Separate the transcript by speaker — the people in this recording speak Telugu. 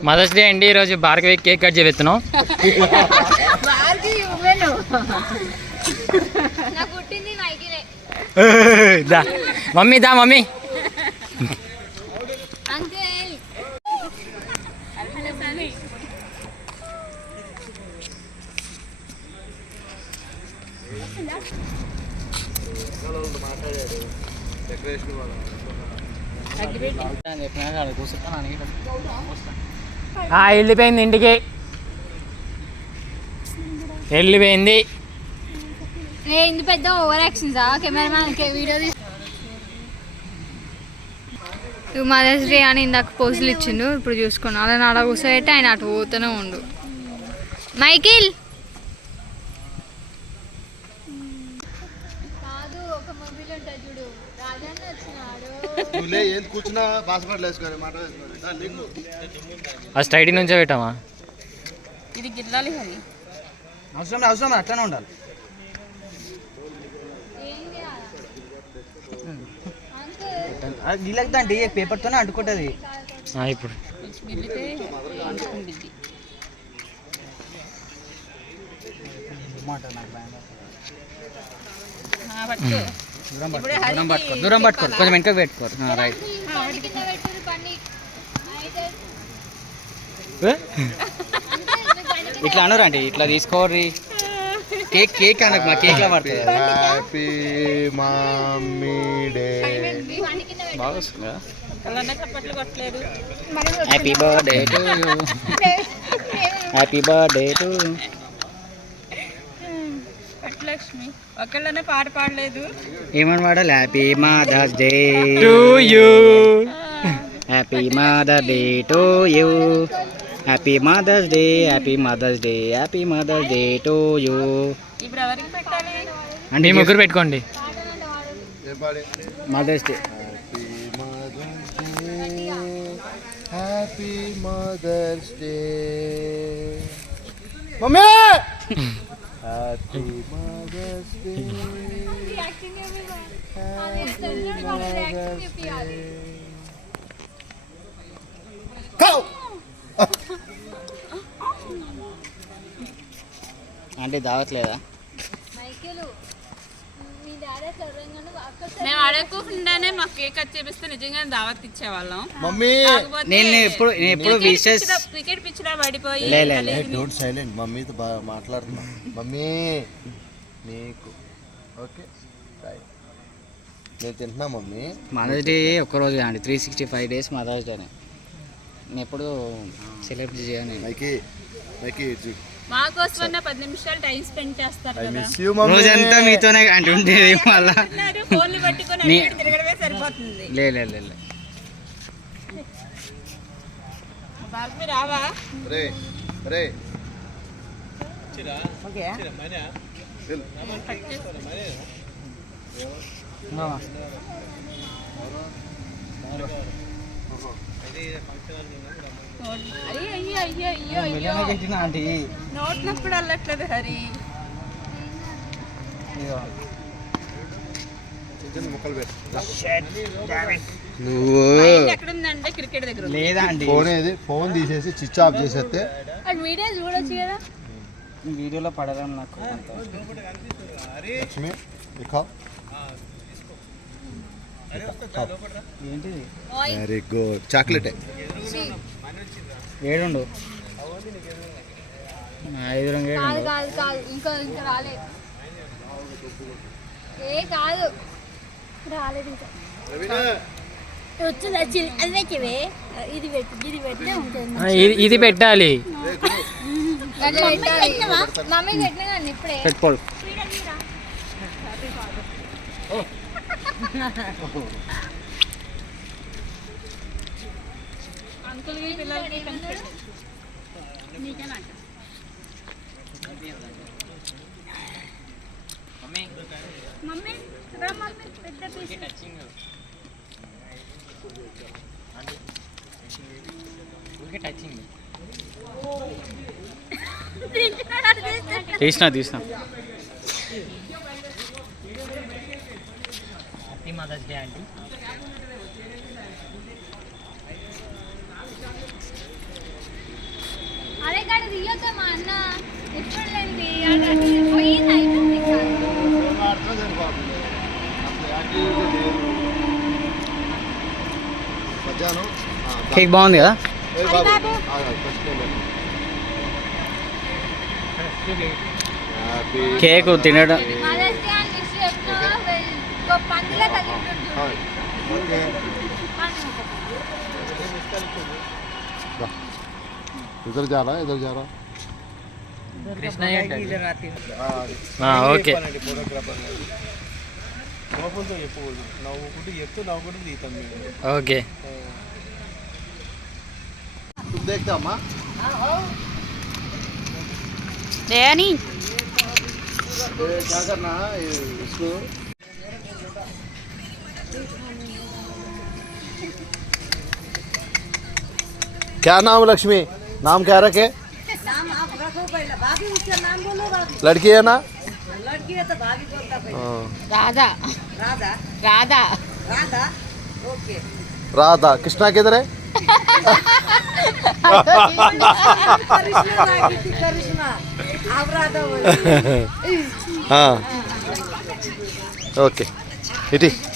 Speaker 1: మదర్స్ డే అండి. ఈరోజు భార్గవి కేక్ కట్ చేస్తున్నాం. మమ్మీ దా మమ్మీ. వెళ్ళిపోయింది ఇంటికి, వెళ్ళిపోయింది.
Speaker 2: ఏంది పెద్ద over action cameraman video mother's day అని ఇందాక పోజులు ఇచ్చిండు. ఇప్పుడు చూసుకోండి అలా నాడ కూర్చోబెట్టి ఆయన అటు పోతూనే ఉండు. మైకిల్
Speaker 1: ఆ స్టైడింగ్ నుంచే పెట్టామా?
Speaker 3: ఇది గిల్లాలి, అవసరం అవసరం అట్లనే ఉండాలి. గిల్లకండి పేపర్తోనే అంటుకుంటుంది.
Speaker 1: ఇప్పుడు
Speaker 3: దూరం పట్టుకోరు, కొంచెం వెనక పెట్టుకోరు. రైట్. ఇట్లా అనరండి, ఇట్లా తీసుకోర్రి. కేక్ కేక్ అనకు, మా కేక్ లా పడుతుంది.
Speaker 4: Happy mummy day.
Speaker 3: బాగా వస్తుందా? Happy birthday to you, happy birthday to
Speaker 5: Lakshmi. ఒకళ్ళనే పాట పాడలేదు,
Speaker 3: ఏమని పాడాలి? Happy mother's day
Speaker 1: to you,
Speaker 3: happy mother day to you, happy mother's day, happy mother's day, happy mother's day to you.
Speaker 5: ఇప్పుడు ఎవరికి పెట్టాలి?
Speaker 1: అంటే ముగ్గురు పెట్టుకోండి.
Speaker 3: Mother's day.
Speaker 4: Happy mother's day mummy. Happy mother's day, happy mother's day.
Speaker 3: అంటే దావట్లేదా?
Speaker 5: మేము అడగకుండానే మాకు కేక్ కట్ చేపిస్తే నిజంగానే దావత్ ఇచ్చేవాళ్ళం.
Speaker 4: మమ్మీ
Speaker 3: నేను ఎప్పుడు విషెస్
Speaker 5: క్రికెట్ పిచ్ లో పడిపోయి
Speaker 4: డోంట్ సైలెంట్. మమ్మీతో బాగా మాట్లాడుతున్నా. మమ్మీ నీకు ఓకే, నేను తింటున్నా మమ్మీ.
Speaker 3: మదర్స్ డే ఒక్కరోజు అండి, 365 days మదర్స్ డేనే. నేను ఎప్పుడు సెలబ్రేట్ చేయను.
Speaker 5: మా కోసం 10 నిమిషాలు టైం స్పెండ్ చేస్తారు కదా.
Speaker 3: రోజంతా మీతోనే అంటుండేది. మళ్ళా
Speaker 5: ఫోన్లు పట్టుకొని తిరగడమే సరిపోతుంది.
Speaker 3: లేదు
Speaker 5: బాగా రావా?
Speaker 3: ఓకే.
Speaker 5: నోట్నప్పుడు అల్లట్లేదు హరి.
Speaker 4: నువ్వు
Speaker 5: ఎక్కడుందంటే క్రికెట్ దగ్గర
Speaker 3: లేదా అండి.
Speaker 4: ఫోన్ తీసేసి స్విచ్ ఆఫ్ చేసేస్తే
Speaker 2: వీడియో చూడొచ్చు కదా.
Speaker 3: వీడియోలో పడదాం నాకు.
Speaker 4: లక్ష్మి దిఖావ్.
Speaker 3: ఏంటిది?
Speaker 4: Very good. చాక్లెట్
Speaker 3: ఏడుండు 5 రంగు.
Speaker 2: కాదు ఇంకా రాలేదు. కాదు రాలేదు ఇంకా.
Speaker 1: ఇది పెట్టాలి.
Speaker 2: మమ్మీ పెట్టలేదండి ఇప్పుడే.
Speaker 3: పెట్టుకోడు.
Speaker 5: అంకుల్కి పిల్లలకి మమ్మీ పెద్ద
Speaker 3: తీసిన
Speaker 1: హ్యాపీ మదర్స్ డే అండి.
Speaker 4: మధ్యాహ్నం
Speaker 3: కేక్ బాగుంది కదా. కేక్ తినడం
Speaker 4: ఇద్దరు జారా ఇద్దరు జారా.
Speaker 1: కృష్ణ ఓకే ఓకే
Speaker 4: तुम देखते हो अम्मा
Speaker 5: దేని
Speaker 4: ये क्या करना है इसको क्या नाम लक्ष्मी नाम क्या रखे
Speaker 6: नाम आप रखो पहले भाभी उसका नाम बोलो भाभी
Speaker 4: लड़की है ना
Speaker 6: लड़की है तो भाभी बोलता पहले
Speaker 4: हाँ।
Speaker 5: రాధా
Speaker 6: राधा
Speaker 5: రాధా
Speaker 6: राधा ओके
Speaker 4: राधा कृष्णा किधर है
Speaker 6: करिश्मा रागी थी करिश्मा आप राधा बोलो
Speaker 4: हाँ ओके इटी